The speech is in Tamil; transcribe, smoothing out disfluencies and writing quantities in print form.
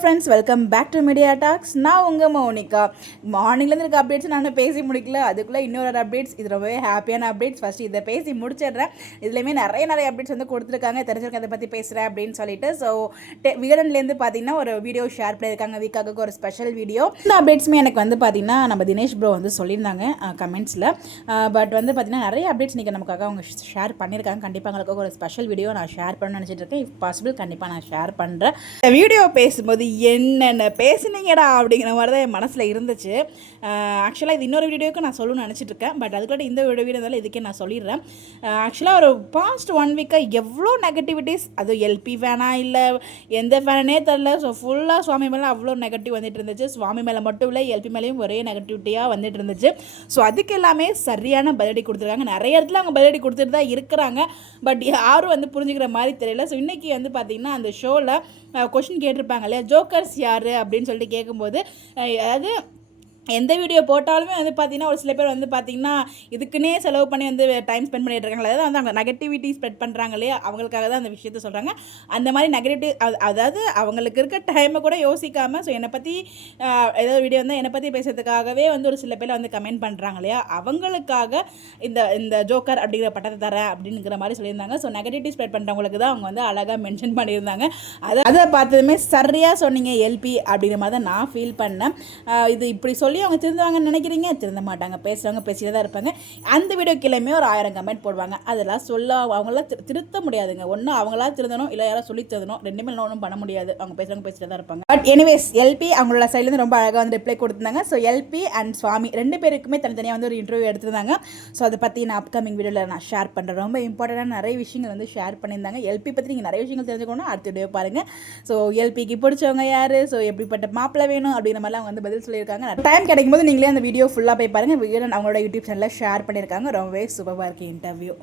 Friends, welcome back to media talks. நான் உங்கள் மோனிகா. மார்னிங்லேருந்து இருக்க அப்டேட்ஸ் நான் பேசி முடிக்கல, அதுக்குள்ளே இன்னொரு அப்டேட்ஸ். இது ரொம்பவே ஹாப்பியான அப்டேட்ஸ். ஃபஸ்ட்டு இதை பேசி முடிச்சிடுறேன். இதுலேயுமே நிறைய அப்டேட்ஸ் வந்து கொடுத்துருக்காங்க, தெரிஞ்சிருக்க அதை பற்றி பேசுகிறேன் அப்படின்னு சொல்லிட்டு. ஸோ விகடன்லேருந்து பார்த்தீங்கன்னா ஒரு வீடியோ ஷேர் பண்ணியிருக்காங்க, வீக்காக ஒரு ஸ்பெஷல் வீடியோ. இந்த அப்டேட்ஸுமே எனக்கு வந்து பார்த்தீங்கன்னா நம்ம தினேஷ் ப்ரோ வந்து சொல்லியிருந்தாங்க கமெண்ட்ஸில். பட் வந்து பார்த்தீங்கன்னா நிறைய அப்டேட்ஸ் இன்றைக்கி நமக்காக அவங்க ஷேர் பண்ணியிருக்காங்க. கண்டிப்பாக அவங்களுக்காக ஒரு ஸ்பெஷல் வீடியோ நான் ஷேர் பண்ணணும்னு நினச்சிட்டு இருக்கேன். இஃப் பாசிபிள் கண்டிப்பாக நான் ஷேர் பண்ணுறேன். வீடியோ பேசும்போது என்னென்ன பேசுனீங்கடா அப்படிங்கிற மாதிரி தான் என் மனசில் இருந்துச்சு. ஆக்சுவலாக இது இன்னொரு வீடியோவுக்கு நான் சொல்லணும்னு நினச்சிட்டு இருக்கேன். பட் அதுக்குள்ள இந்த வீடியோ இருந்தாலும் இதுக்கே நான் சொல்லிடுறேன். ஆக்சுவலாக ஒரு பாஸ்ட் 1 வீக்காக எவ்வளோ நெகட்டிவிட்டிஸ், அது எல்பி ஃபேனா இல்லை எந்த ஃபேனே தெரில. ஸோ ஃபுல்லாக சுவாமி மேலே அவ்வளோ நெகட்டிவ் வந்துட்டு இருந்துச்சு. சுவாமி மேலே மட்டும் இல்லை, எல்பி மேலேயும் ஒரே நெகட்டிவிட்டியாக வந்துட்டு இருந்துச்சு. ஸோ அதுக்கு எல்லாமே சரியான பதிலடி கொடுத்துருக்காங்க. நிறைய இடத்துல அவங்க பதிலடி கொடுத்துட்டு தான் இருக்கிறாங்க. பட் யாரும் வந்து புரிஞ்சுக்கிற மாதிரி தெரியல. ஸோ இன்றைக்கி வந்து பார்த்திங்கன்னா அந்த ஷோவில் கொஷின் கேட்டிருப்பாங்க இல்லையா, ஜோக்கர்ஸ் யார் அப்படின்னு சொல்லிட்டு கேட்கும்போது, அதாவது எந்த வீடியோ போட்டாலுமே வந்து பார்த்திங்கன்னா ஒரு சில பேர் வந்து பார்த்திங்கன்னா இதுக்குன்னே செலவு பண்ணி வந்து டைம் ஸ்பெண்ட் பண்ணிட்டு இருக்காங்க. அதாவது வந்து அவங்க நெகட்டிவிட்டி ஸ்ப்ரெட் பண்ணுறாங்க இல்லையா, அவங்களுக்காக தான் அந்த விஷயத்த சொல்கிறாங்க. அந்த மாதிரி நெகட்டிவிட்டி, அதாவது அவங்களுக்கு இருக்க டைமை கூட யோசிக்காமல், ஸோ என்னை பற்றி ஏதாவது வீடியோ வந்து என்னை பற்றி பேசுறதுக்காகவே வந்து ஒரு சில பேர் வந்து கமெண்ட் பண்ணுறாங்க இல்லையா, அவங்களுக்காக இந்த ஜோக்கர் அப்படிங்கிற பட்டத்தை தரேன் அப்படிங்கிற மாதிரி சொல்லியிருந்தாங்க. ஸோ நெகட்டிவிட்டி ஸ்ப்ரெட் பண்ணுறவங்களுக்கு தான் அவங்க வந்து அழகாக மென்ஷன் பண்ணியிருந்தாங்க. அதை பார்த்ததுமே சரியாக சொன்னீங்க எல்பி அப்படிங்கிற மாதிரி தான் நான் ஃபீல் பண்ணேன். இது இப்படி சொல்லி அவங்க திருந்துவாங்கன்னு நினைக்கிறீங்க? திருந்த மாட்டாங்க. பேசுகிறவங்க பேசிட்டு தான் இருப்பாங்க. அந்த வீடியோ கீழேயுமே ஒரு 1000 கமெண்ட் போடுவாங்க. அதெல்லாம் அவங்களாம் திருத்த முடியாதுங்க. ஒன்று அவங்களா திருந்தணும், இல்லை யாராவது சொல்லி திருந்தணும். ரெண்டுமே ஒன்றும் பண்ண முடியாது. அவங்க பேசுகிறவங்க பேசிட்டு தான் இருப்பாங்க. பட் எனிவேஸ், எல்பி அவங்களோட சைட்லேருந்து ரொம்ப அழகாக வந்து ரிப்ளை கொடுத்துருந்தாங்க. ஸோ எல்பி அண்ட் சுவாமி 2 பேருக்குமே தனித்தனியாக வந்து ஒரு இன்டர்வியூ எடுத்திருந்தாங்க. ஸோ அதை பற்றி நான் அப்கமிங் வீடியோவில் நான் ஷேர் பண்ணுறேன். ரொம்ப இம்பார்ட்டண்டான நிறைய விஷயங்கள் வந்து ஷேர் பண்ணியிருந்தாங்க. எல்பி பற்றி நீங்கள் நிறைய விஷயங்கள் தெரிஞ்சுக்கணும், அடுத்த வீடியோ பாருங்கள். ஸோ எல்பிக்கு பிடிச்சவங்க யார், ஸோ எப்படிப்பட்ட மாப்பிள்ளை வேணும் அப்படிங்கிற மாதிரிலாம் அவங்க வந்து பதில் சொல்லியிருக்காங்க. டைம் கிடைக்கும்போது நீங்களே அந்த வீடியோ ஃபுல்லாக போய் பாருங்கள். விகடன் அவங்களோட யூடியூப் சேனலில் ஷேர் பண்ணியிருக்காங்க. ரொம்பவே சூப்பராக இருக்குது இன்டர்வியூ.